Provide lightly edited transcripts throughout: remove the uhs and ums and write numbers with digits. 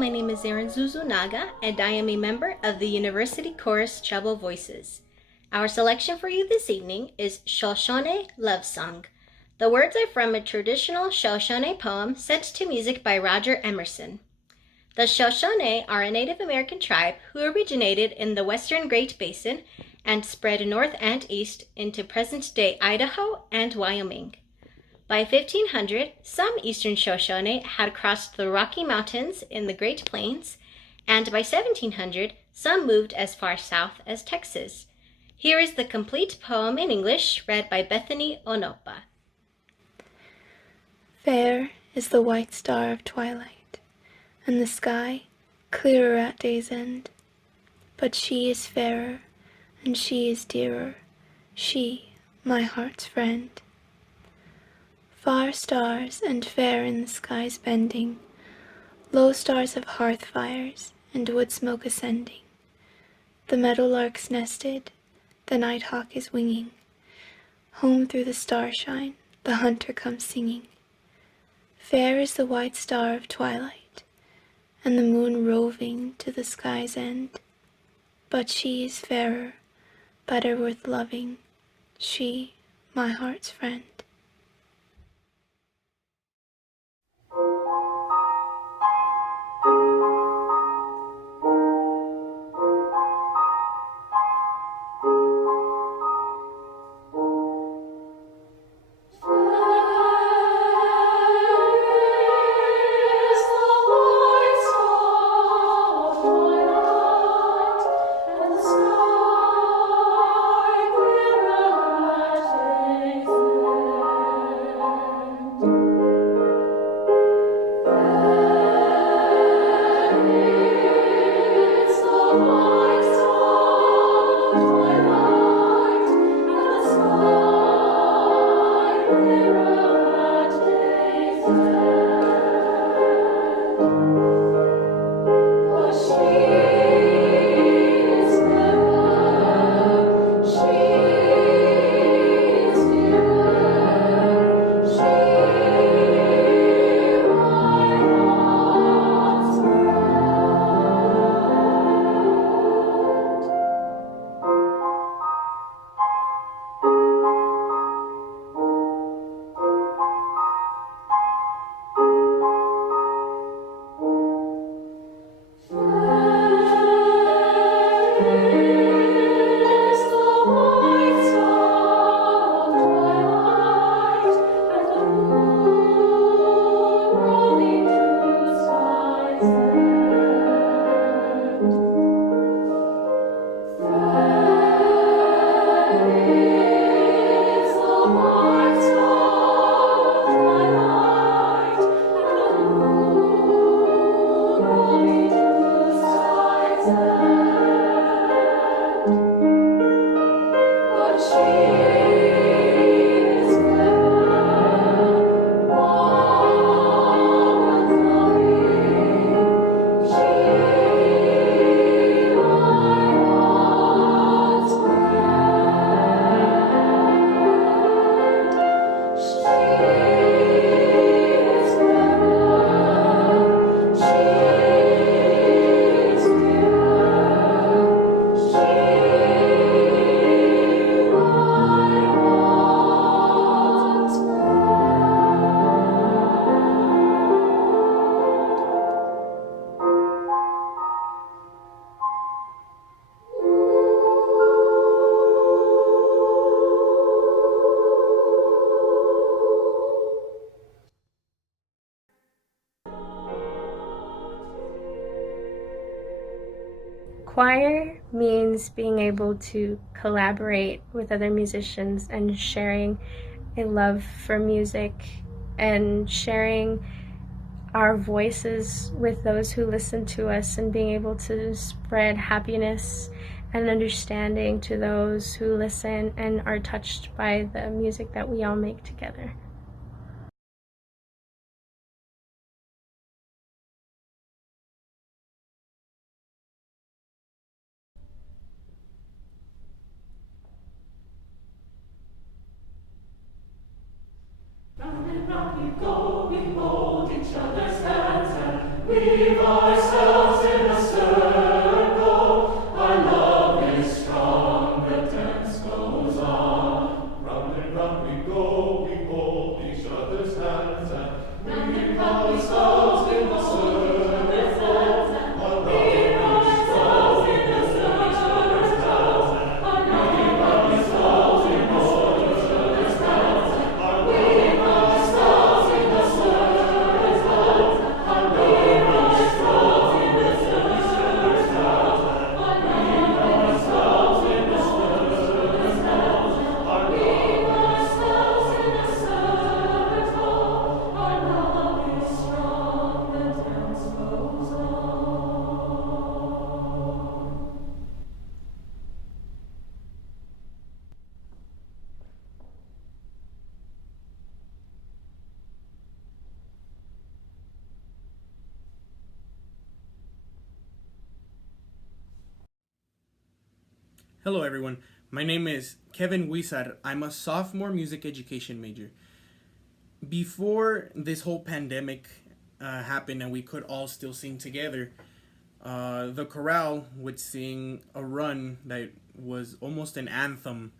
my name is Erin Zuzunaga, and I am a member of the University Chorus Treble Voices. Our selection for you this evening is Shoshone Love Song. The words are from a traditional Shoshone poem set to music by Roger Emerson. The Shoshone are a Native American tribe who originated in the western Great Basin and spread north and east into present-day Idaho and Wyoming. By 1500, some eastern Shoshone had crossed the Rocky Mountains in the Great Plains, and by 1700, some moved as far south as Texas. Here is the complete poem in English, read by Bethany Onopa. Fair is the white star of twilight, and the sky clearer at day's end. But she is fairer, and she is dearer, she, my heart's friend. Far stars and fair in the sky's bending, low stars of hearth fires and wood smoke ascending. The meadowlark's nested, the nighthawk is winging. Home through the starshine, the hunter comes singing. Fair is the white star of twilight, and the moon roving to the sky's end. But she is fairer, better worth loving, she, my heart's friend. Choir means being able to collaborate with other musicians and sharing a love for music and sharing our voices with those who listen to us and being able to spread happiness and understanding to those who listen and are touched by the music that we all make together. Round and round we go, we hold each other's hands and leave our Hello everyone, my name is Kevin Huizar. I'm a sophomore music education major. Before this whole pandemic happened and we could all still sing together, the chorale would sing a run that was almost an anthem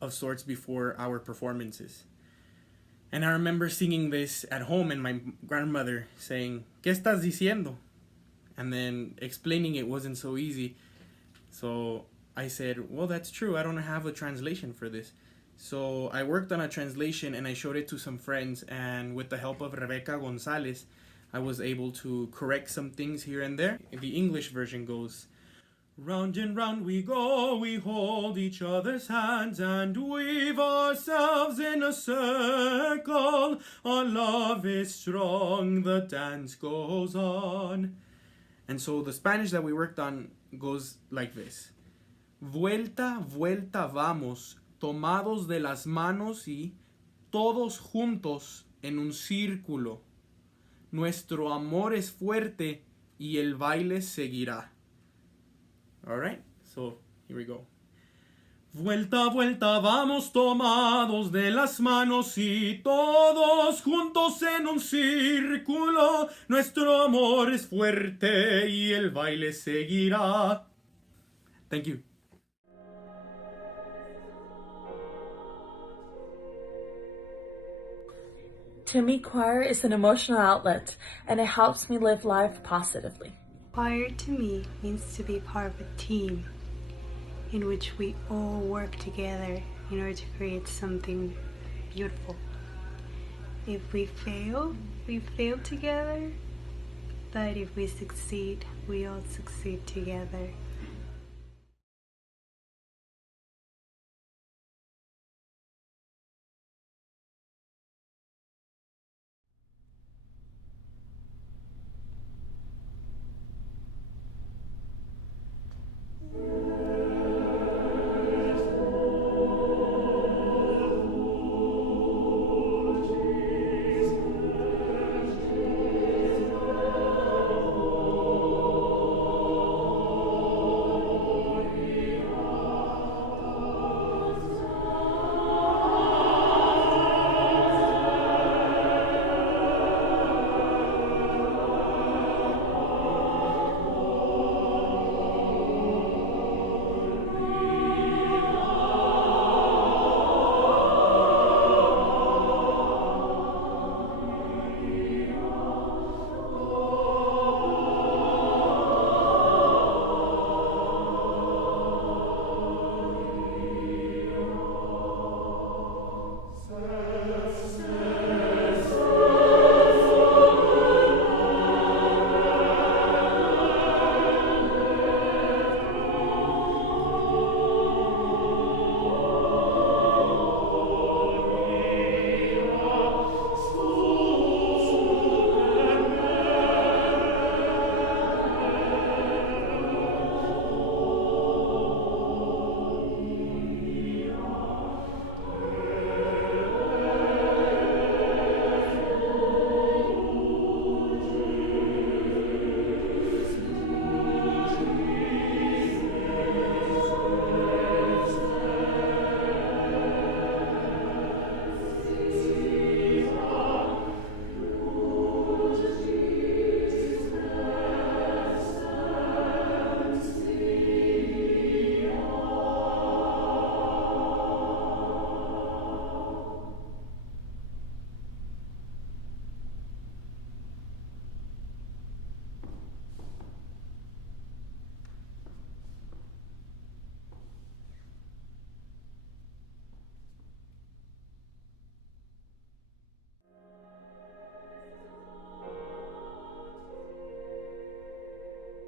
of sorts before our performances. And I remember singing this at home and my grandmother saying, ¿Qué estás diciendo? And then explaining it wasn't so easy. So I said, well, that's true. I don't have a translation for this. So I worked on a translation and I showed it to some friends. And with the help of Rebecca Gonzalez, I was able to correct some things here and there. The English version goes, round and round we go, we hold each other's hands and weave ourselves in a circle. Our love is strong, the dance goes on. And so the Spanish that we worked on goes like this. Vuelta, vuelta vamos, tomados de las manos y todos juntos en un círculo. Nuestro amor es fuerte y el baile seguirá. Alright, so here we go. Vuelta, vuelta vamos tomados de las manos y todos juntos en un círculo. Nuestro amor es fuerte y el baile seguirá. Thank you. To me, choir is an emotional outlet, and it helps me live life positively. Choir to me means to be part of a team in which we all work together in order to create something beautiful. If we fail together, but if we succeed, we all succeed together.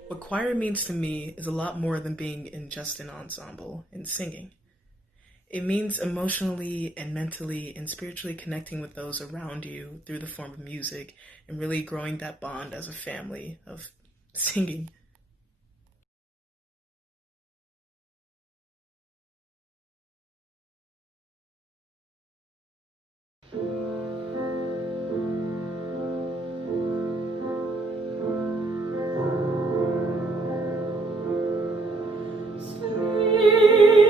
What choir means to me is a lot more than being in just an ensemble and singing. It means emotionally and mentally and spiritually connecting with those around you through the form of music and really growing that bond as a family of singing. Sweet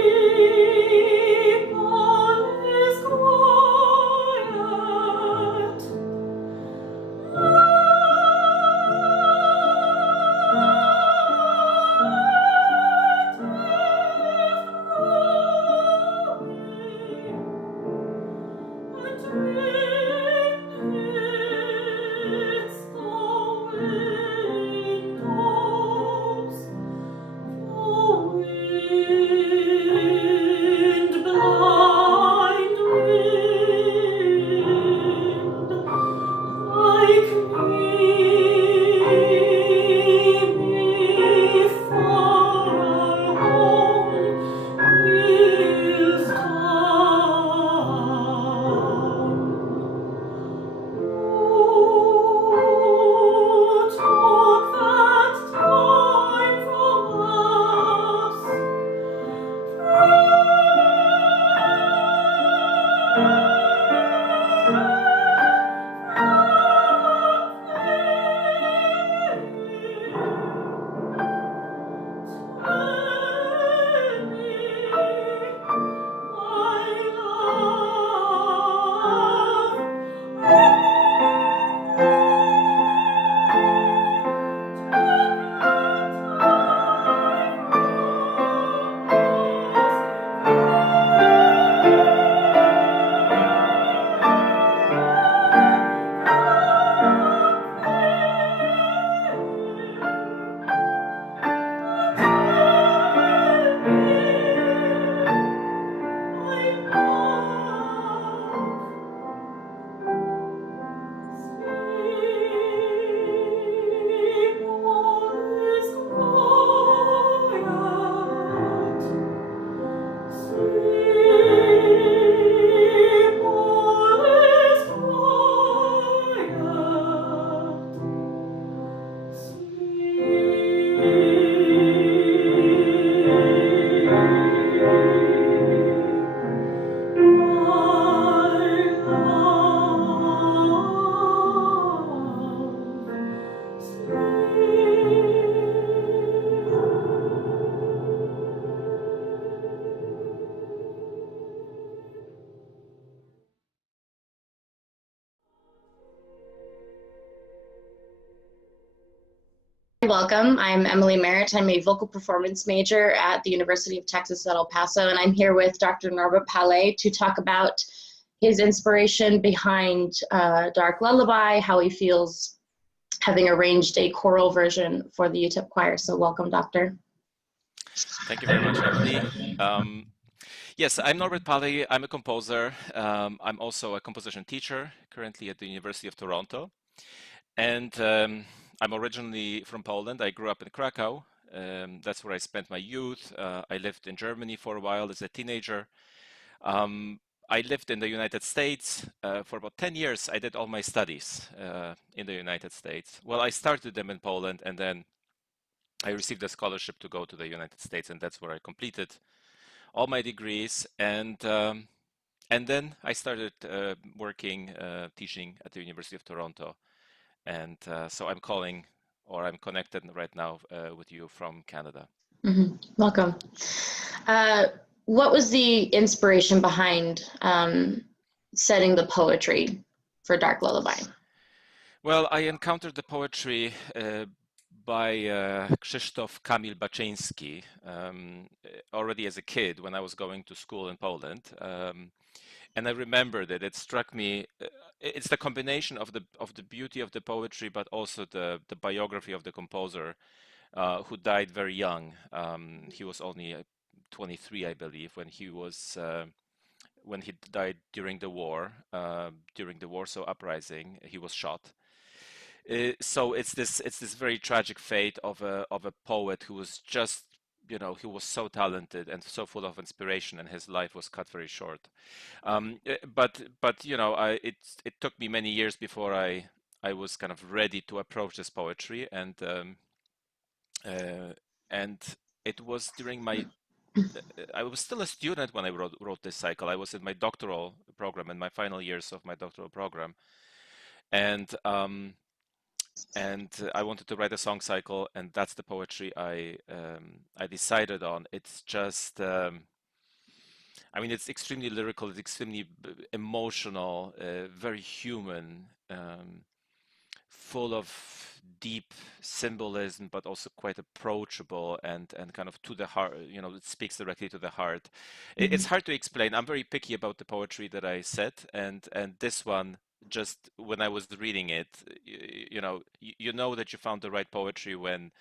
Welcome. I'm Emily Merritt. I'm a vocal performance major at the University of Texas at El Paso, and I'm here with Dr. Norbert Palej to talk about his inspiration behind Dark Lullaby, how he feels having arranged a choral version for the UTEP choir. So welcome, Doctor. Thank you very much, Emily. Yes, I'm Norbert Palej. I'm a composer. I'm also a composition teacher currently at the University of Toronto. And I'm originally from Poland. I grew up in Krakow. That's where I spent my youth. I lived in Germany for a while as a teenager. I lived in the United States for about 10 years. I did all my studies in the United States. Well, I started them in Poland, and then I received a scholarship to go to the United States, and that's where I completed all my degrees. And then I started working, teaching at the University of Toronto. And so I'm calling, or I'm connected right now with you from Canada. Mm-hmm. Welcome. What was the inspiration behind setting the poetry for Dark Lullaby? Well, I encountered the poetry by Krzysztof Kamil Baczyński already as a kid when I was going to school in Poland. And I remember that it struck me. It's the combination of the beauty of the poetry, but also the biography of the composer, who died very young. He was only 23, I believe, when he died during the war, during the Warsaw Uprising. He was shot. So it's this very tragic fate of a poet who was just, he was so talented and so full of inspiration, and his life was cut very short. But it took me many years before I was kind of ready to approach this poetry, and it was during my I was still a student when I wrote this cycle. I was in my doctoral program, in my final years of my doctoral program, and I wanted to write a song cycle, and that's the poetry I decided on. It's just, I mean, it's extremely lyrical, it's extremely emotional, very human, full of deep symbolism, but also quite approachable and kind of to the heart. It speaks directly to the heart. It's hard to explain. I'm very picky about the poetry that I set, and this one, just when I was reading it, you know that you found the right poetry when,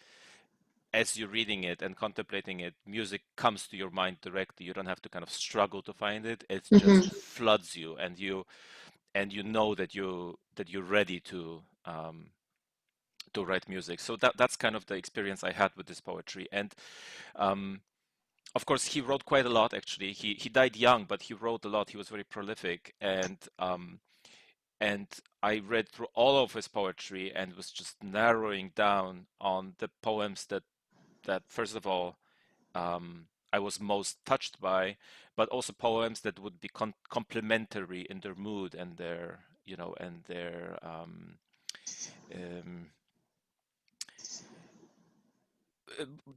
as you're reading it and contemplating it, music comes to your mind directly. You don't have to kind of struggle to find it. It just floods you, and you know that you're ready to write music. So that's kind of the experience I had with this poetry. And of course, he wrote quite a lot. Actually, he died young, but he wrote a lot. He was very prolific, and I read through all of his poetry and was just narrowing down on the poems that first of all I was most touched by, but also poems that would be complementary in their mood and their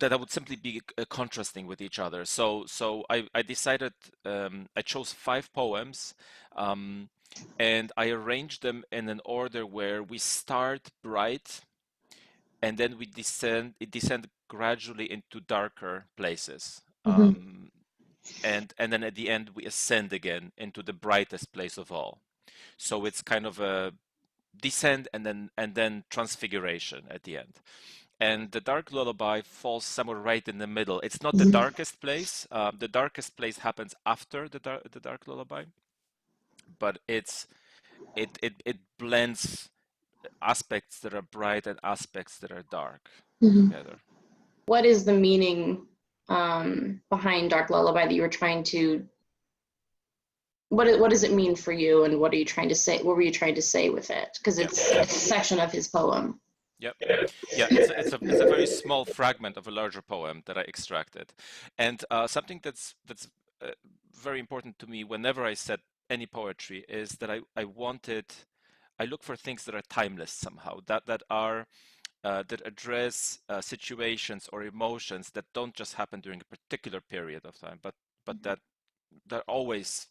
that I would simply be contrasting with each other. So I decided, I chose 5 poems, and I arranged them in an order where we start bright, and then we descend gradually into darker places. And then at the end we ascend again into the brightest place of all. So it's kind of a descent and then transfiguration at the end. And the Dark Lullaby falls somewhere right in the middle. It's not the darkest place. The darkest place happens after the Dark Lullaby, but it blends aspects that are bright and aspects that are dark together. What is the meaning behind Dark Lullaby that you were trying to? What does it mean for you, and what are you trying to say? What were you trying to say with it? Because it's a section of his poem. Yep. Yeah, it's a very small fragment of a larger poem that I extracted, and something that's very important to me whenever I set any poetry is that I look for things that are timeless somehow, that address situations or emotions that don't just happen during a particular period of time, but that always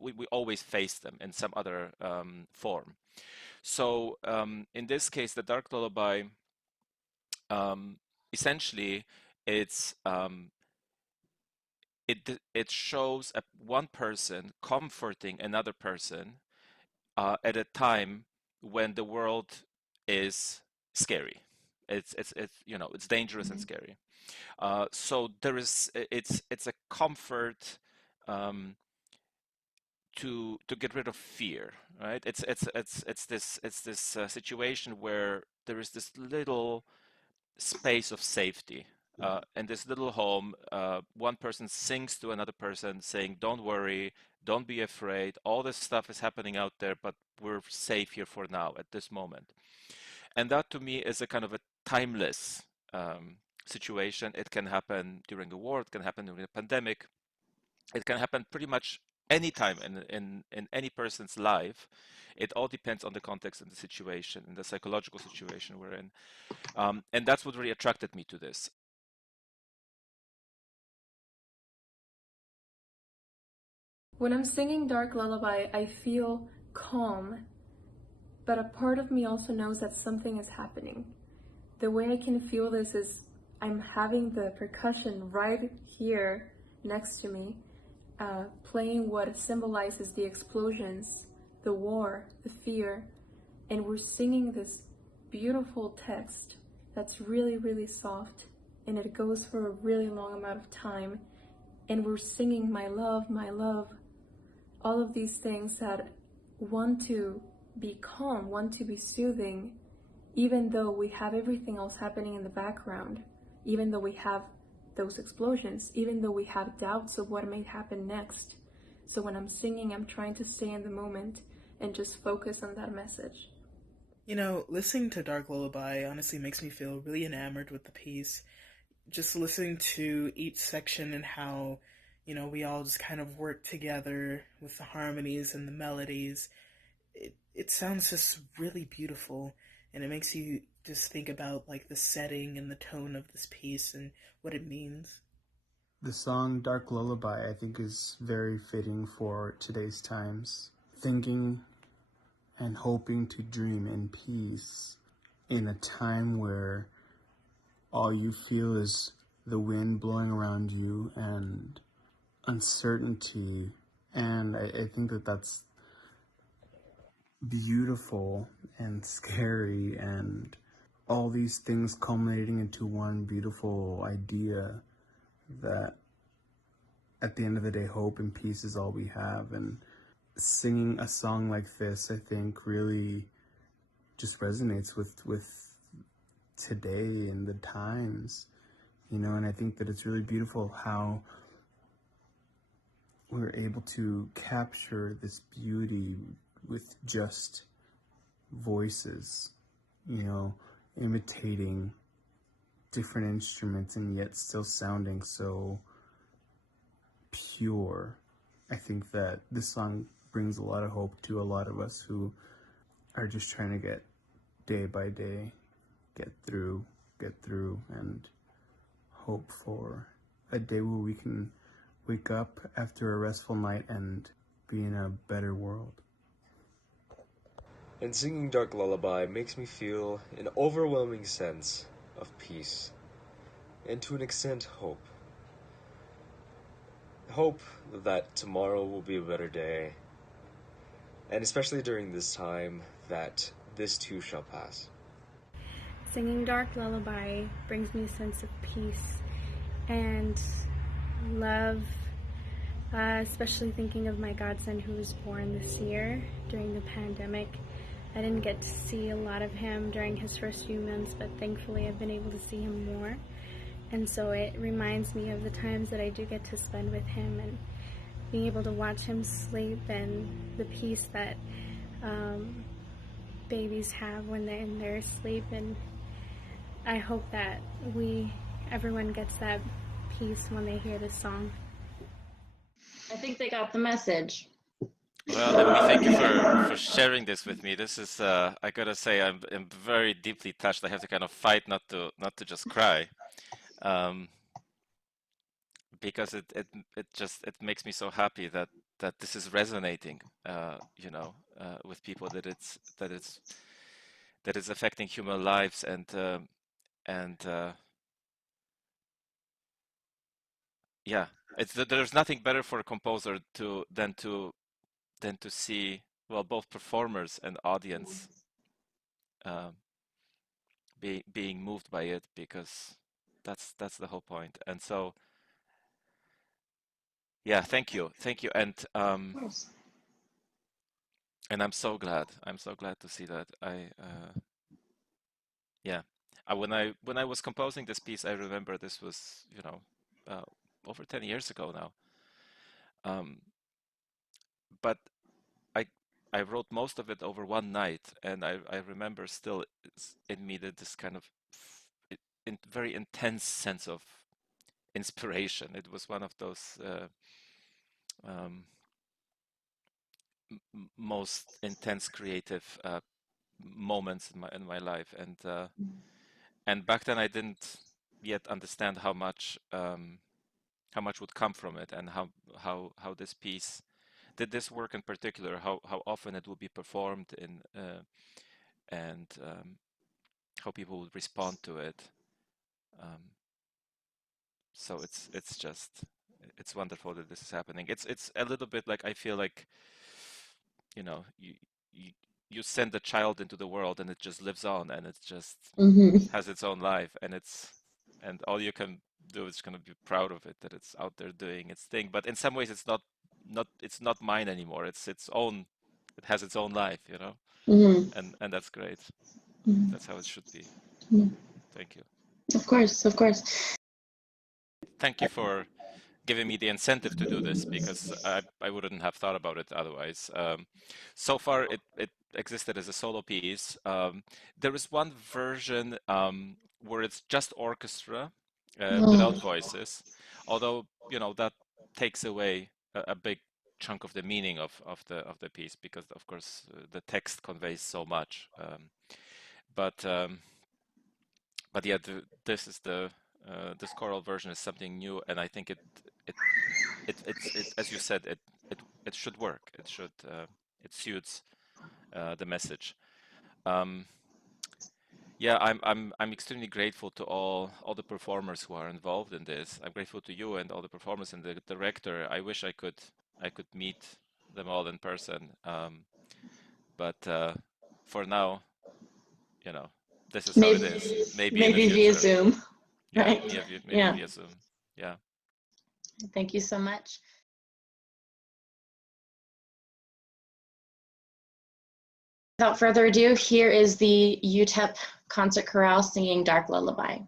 we always face them in some other form. So in this case, the Dark Lullaby essentially it's it shows one person comforting another person at a time when the world is scary. It's you know, it's dangerous and scary. So there is it's a comfort to get rid of fear, right? It's this situation where there is this little space of safety. In this little home, one person sings to another person saying, "Don't worry, don't be afraid. All this stuff is happening out there, but we're safe here for now at this moment." And that to me is a kind of a timeless situation. It can happen during a war, it can happen during a pandemic, it can happen pretty much any time in any person's life. It all depends on the context and the situation and the psychological situation we're in. And that's what really attracted me to this. When I'm singing Dark Lullaby, I feel calm, but a part of me also knows that something is happening. The way I can feel this is I'm having the percussion right here next to me, playing what symbolizes the explosions, the war, the fear, and we're singing this beautiful text that's really, really soft, and it goes for a really long amount of time, and we're singing my love, all of these things that want to be calm, want to be soothing, even though we have everything else happening in the background, even though we have those explosions, even though we have doubts of what may happen next. So when I'm singing, I'm trying to stay in the moment and just focus on that message. You know, listening to Dark Lullaby honestly makes me feel really enamored with the piece. Just listening to each section and how, you know, we all just kind of work together with the harmonies and the melodies. It sounds just really beautiful, and it makes you just think about like the setting and the tone of this piece and what it means. The song Dark Lullaby, I think, is very fitting for today's times. Thinking and hoping to dream in peace in a time where all you feel is the wind blowing around you and uncertainty. And I think that that's beautiful and scary, and all these things culminating into one beautiful idea that at the end of the day, hope and peace is all we have. And singing a song like this, I think, really just resonates with today and the times, you know. And I think that it's really beautiful how we're able to capture this beauty with just voices, you know, imitating different instruments and yet still sounding so pure. I think that this song brings a lot of hope to a lot of us who are just trying to get day by day, get through, and hope for a day where we can wake up after a restful night and be in a better world. And singing Dark Lullaby makes me feel an overwhelming sense of peace, and to an extent, hope. Hope that tomorrow will be a better day, and especially during this time, that this too shall pass. Singing Dark Lullaby brings me a sense of peace and love, especially thinking of my godson who was born this year during the pandemic. I didn't get to see a lot of him during his first few months, but thankfully I've been able to see him more. And so it reminds me of the times that I do get to spend with him and being able to watch him sleep and the peace that babies have when they're in their sleep. And I hope that everyone gets that peace when they hear this song. I think they got the message. Well, let me thank you for sharing this with me. This is, I gotta say, I'm very deeply touched. I have to kind of fight not to just cry, because it makes me so happy that this is resonating, you know, with people, that it's affecting human lives. And and yeah, there's nothing better for a composer than to see, well, both performers and audience uh, being moved by it, because that's the whole point. And so, yeah, thank you, and I'm so glad to see that. Yeah, when I was composing this piece, I remember this was, over 10 years ago now. But I I wrote most of it over one night, and I remember still in me that this kind of very intense sense of inspiration. It was one of those um, most intense creative moments in my life, and back then I didn't yet understand how much would come from it, and how this piece did, this work in particular, how often it would be performed in and how people would respond to it. So it's wonderful that this is happening. It's a little bit like, I feel like, you know, you you send a child into the world and it just lives on, and it just has its own life, and all you can do is kind of be proud of it, that it's out there doing its thing. But in some ways it's not mine anymore. It's its own, it has its own life, and that's great. That's how it should be. Thank you. Of course, of course. Thank you for giving me the incentive to do this, because I wouldn't have thought about it otherwise. So far, it existed as a solo piece. There is one version where it's just orchestra without voices, although that takes away a big chunk of the meaning of the piece, because of course the text conveys so much. But yeah, this choral version is something new, and I think it as you said, it should work. It suits the message. Yeah, I'm extremely grateful to all the performers who are involved in this. I'm grateful to you and all the performers and the director. I wish I could meet them all in person. But for now, this is how it is. Maybe in the Maybe via future. Zoom, Yeah, right? maybe Yeah. via Zoom. Yeah. Thank you so much. Without further ado, here is the UTEP Concert Chorale singing Dark Lullaby.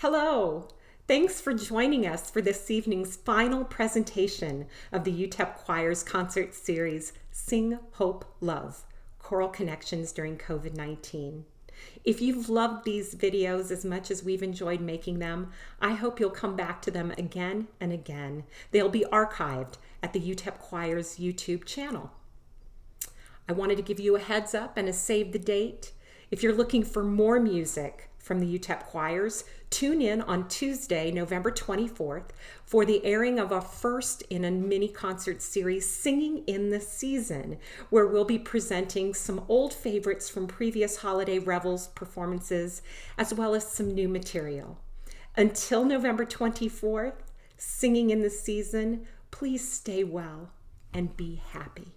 Hello! Thanks for joining us for this evening's final presentation of the UTEP Choir's concert series, Sing, Hope, Love, Choral Connections During COVID-19. If you've loved these videos as much as we've enjoyed making them, I hope you'll come back to them again and again. They'll be archived at the UTEP Choir's YouTube channel. I wanted to give you a heads up and a save the date. If you're looking for more music from the UTEP Choirs, tune in on Tuesday, November 24th for the airing of our first in a mini concert series, Singing in the Season, where we'll be presenting some old favorites from previous holiday revels performances, as well as some new material. Until November 24th, Singing in the Season, please stay well and be happy.